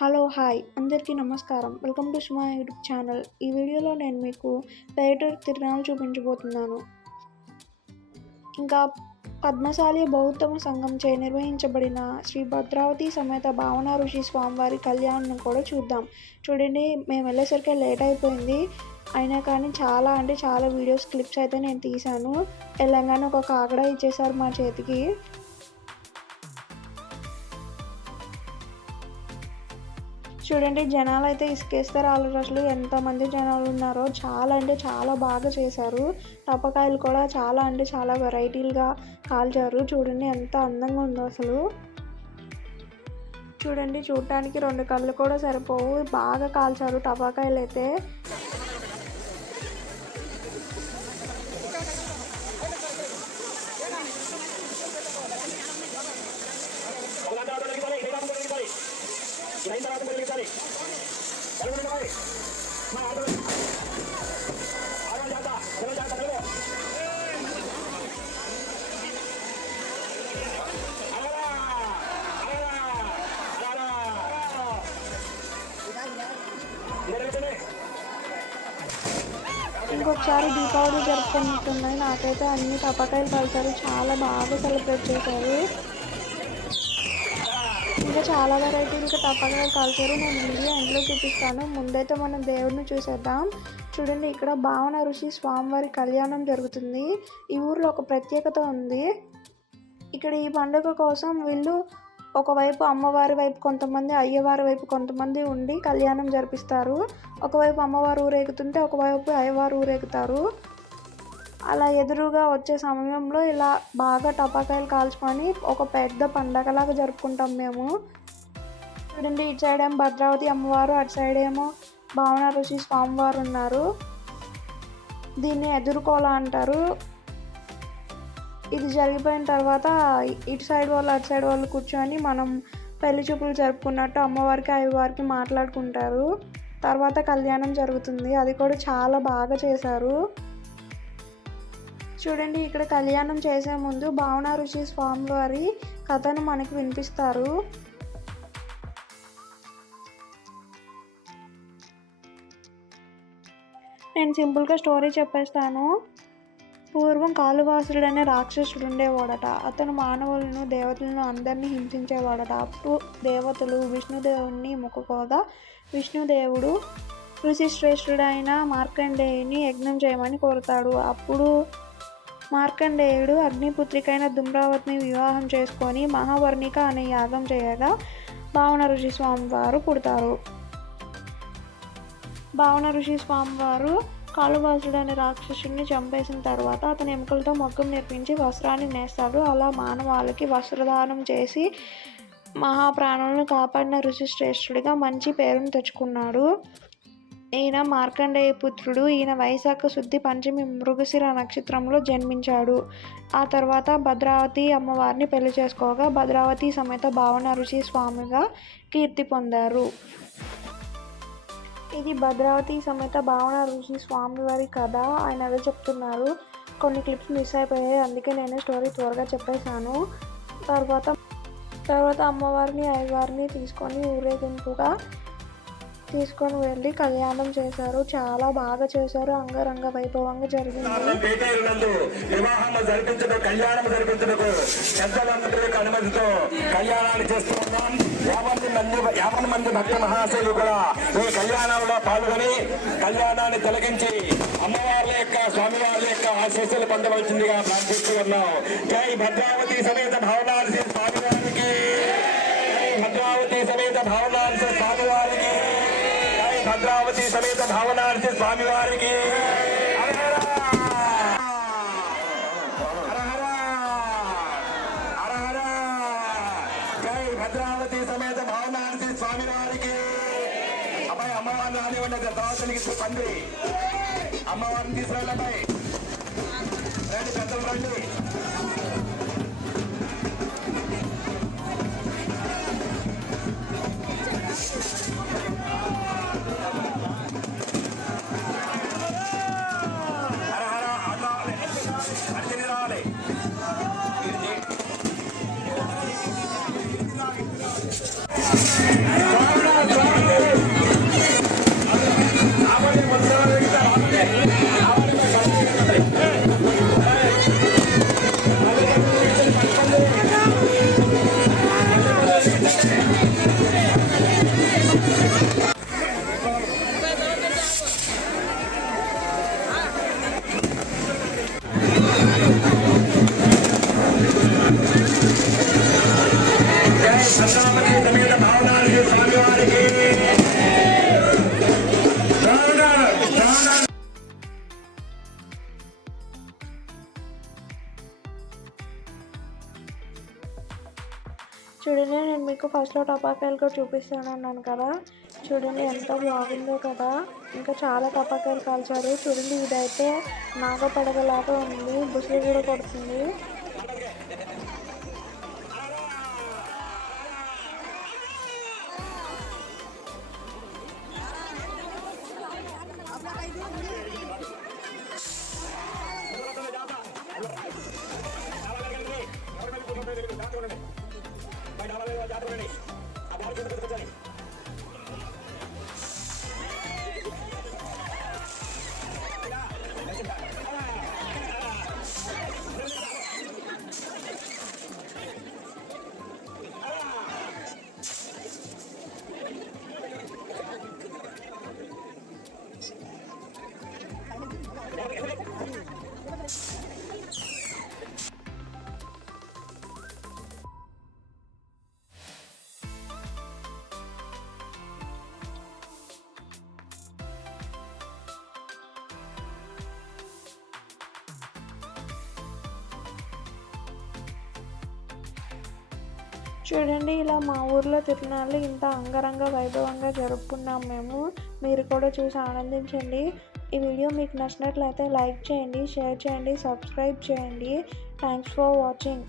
Hello hi అందరికీ నమస్కారం. Welcome to Suma YouTube channel. ఈ వీడియోలో నేను మీకు పేరూరు తిరునాళ్ళు చూపించబోతున్నాను. ఇంకా పద్మశాలి బౌద్ధమ సంఘంచే నిర్వహించబడిన శ్రీ భద్రావతి సమేత భావన ఋషి స్వామివారి కళ్యాణం కూడా చూద్దాం. చూడండి, మేము వెళ్ళేసరికి లేట్ అయిపోయింది. అయినా కానీ చాలా వీడియోస్ క్లిప్స్ అయితే నేను తీశాను. వెళ్ళంగానే ఒక కాకడ ఇచ్చేసారు మా చేతికి. చూడండి, జనాలు అయితే ఇసుకేస్తే రాలేదు. అసలు ఎంతమంది జనాలు ఉన్నారో. చాలా బాగా చేశారు. టపకాయలు కూడా చాలా వెరైటీలుగా కాల్చారు. చూడండి ఎంత అందంగా ఉందో అసలు. చూడండి, చూడటానికి 2 కళ్ళు కూడా సరిపోవు, బాగా కాల్చారు టపాకాయలు అయితే. ఇంకొకసారి దీపావళి జరుపుకున్నట్టున్నాయి. నాకైతే అన్ని టపాకాయలు కాల్చారు, చాలా బాగా సెలబ్రేట్ చేశారు. ఇంకా చాలా వెరైటీలుగా టపాకాయలు కాల్చారు. నేను వీడియో ఎండ్లో చూపిస్తాను. ముందైతే మనం దేవుడిని చూసేద్దాం. చూడండి, ఇక్కడ భావన ఋషి స్వామివారి కళ్యాణం జరుగుతుంది. ఈ ఊరిలో ఒక ప్రత్యేకత ఉంది. ఇక్కడ ఈ పండుగ కోసం వీళ్ళు ఒకవైపు అమ్మవారి వైపు కొంతమంది, అయ్యవారి వైపు కొంతమంది ఉండి కళ్యాణం జరిపిస్తారు. ఒకవైపు అమ్మవారు ఊరేగుతుంటే ఒకవైపు అయ్యవారు ఊరేగుతారు. అలా ఎదురుగా వచ్చే సమయంలో ఇలా బాగా టపాకాయలు కాల్చుకొని ఒక పెద్ద పండగలాగా జరుపుకుంటాం మేము. చూడండి, ఇటు సైడ్ ఏమో భద్రావతి అమ్మవారు, అటు సైడ్ ఏమో భావన ఋషి స్వామివారు ఉన్నారు. దీన్ని ఎదుర్కోల అంటారు. ఇది జరిగిపోయిన తర్వాత ఇటు సైడ్ వాళ్ళు అటు సైడ్ వాళ్ళు కూర్చొని మనం పెళ్లి చూపులు జరుపుకున్నట్టు అమ్మవారికి అయ్యవారికి మాట్లాడుకుంటారు. తర్వాత కళ్యాణం జరుగుతుంది. అది కూడా చాలా బాగా చేశారు. చూడండి, ఇక్కడ కళ్యాణం చేసే ముందు భావన ఋషి స్వామివారి కథను మనకు వినిపిస్తారు. నేను సింపుల్గా స్టోరీ చెప్పేస్తాను. పూర్వం కాళికాసురుడు అనే రాక్షసుడు ఉండేవాడట. అతను మానవులను, దేవతలను అందరినీ హింసించేవాడట. అప్పుడు దేవతలు విష్ణుదేవుడిని మొక్కుకోగా విష్ణుదేవుడు ఋషిశ్రేష్ఠుడైన మార్కండేయుని యజ్ఞం చేయమని కోరుతాడు. అప్పుడు మార్కండేయుడు అగ్నిపుత్రికైన ధూమ్రావతిని వివాహం చేసుకొని మహావర్ణిక అనే యాగం చేయగా భావన ఋషి స్వామివారు పుడతారు. భావన ఋషి స్వామివారు కాళికాసురుడు అనే రాక్షసుడిని చంపేసిన తర్వాత అతని ఎముకలతో మగ్గం నిర్మించి వస్త్రాన్ని నేస్తాడు. అలా మానవాళికి వస్త్రదానం చేసి మహాప్రాణులను కాపాడిన ఋషిశ్రేష్ఠుడిగా మంచి పేరును తెచ్చుకున్నాడు. ఈయన మార్కండేయ పుత్రుడు. ఈయన వైశాఖ శుద్ధి పంచమి మృగశిర నక్షత్రంలో జన్మించాడు. ఆ తర్వాత భద్రావతి అమ్మవారిని పెళ్లి చేసుకోగా భద్రావతి సమేత భావన ఋషి స్వామిగా కీర్తి పొందారు. ఇది భద్రావతి సమేత భావన ఋషి స్వామివారి కథ. ఆయన అదే చెప్తున్నారు. కొన్ని క్లిప్స్ మిస్ అయిపోయాయి, అందుకే నేను స్టోరీ త్వరగా చెప్పేశాను. తర్వాత అమ్మవారిని అయ్యవారిని ఊరేగింపుగా తీసుకొని వెళ్ళి కళ్యాణం చేశారు. చాలా బాగా చేశారు. అంగరంగ వైభవంగా జరిగింది. అనుమతితో కళ్యాణాలు చేస్తూ ఉన్నాం. 50 మంది భక్త మహాశయులు కూడా ఈ కళ్యాణంలో పాల్గొని కళ్యాణాన్ని తిలకించి అమ్మవార్ల యొక్క స్వామివార్ల యొక్క ఆశీస్సులు పొందవలసిందిగా ప్రార్థిస్తూ ఉన్నాం. జై భద్రావతి సమేత భావనాల్సి స్వామివారికి, భద్రావతి సమేత భావనాల్సి స్వామివారికి, భద్రావతి సమేత భావనాల్సి స్వామివారికి. జై భద్రావతి సమేత భావనాల్సి స్వామివారికి. అబ్బాయి అమ్మవారిని రానివ్వండి, దావతలికి పంది అమ్మవారిని తీసుకెళ్ళబాయి. రండి పెద్దలు రండి. ఫస్ట్లో టపాకాయలు కూడా చూపిస్తాను అన్నాను కదా, చూడండి ఎంత బాగుందో కదా. ఇంకా చాలా టపాకాయలు కాల్చారు. చూడండి ఇదైతే నాగపడగలాగా ఉంది, బుసలు కూడా కొడుతుంది. చూడండి ఇలా మా ఊర్లో తిరునాళ్ళు ఇంత అంగరంగ వైభవంగా జరుపుకున్నాం మేము. మీరు కూడా చూసి ఆనందించండి. ఈ వీడియో మీకు నచ్చినట్లయితే లైక్ చేయండి, షేర్ చేయండి, సబ్స్క్రైబ్ చేయండి. Thanks for watching.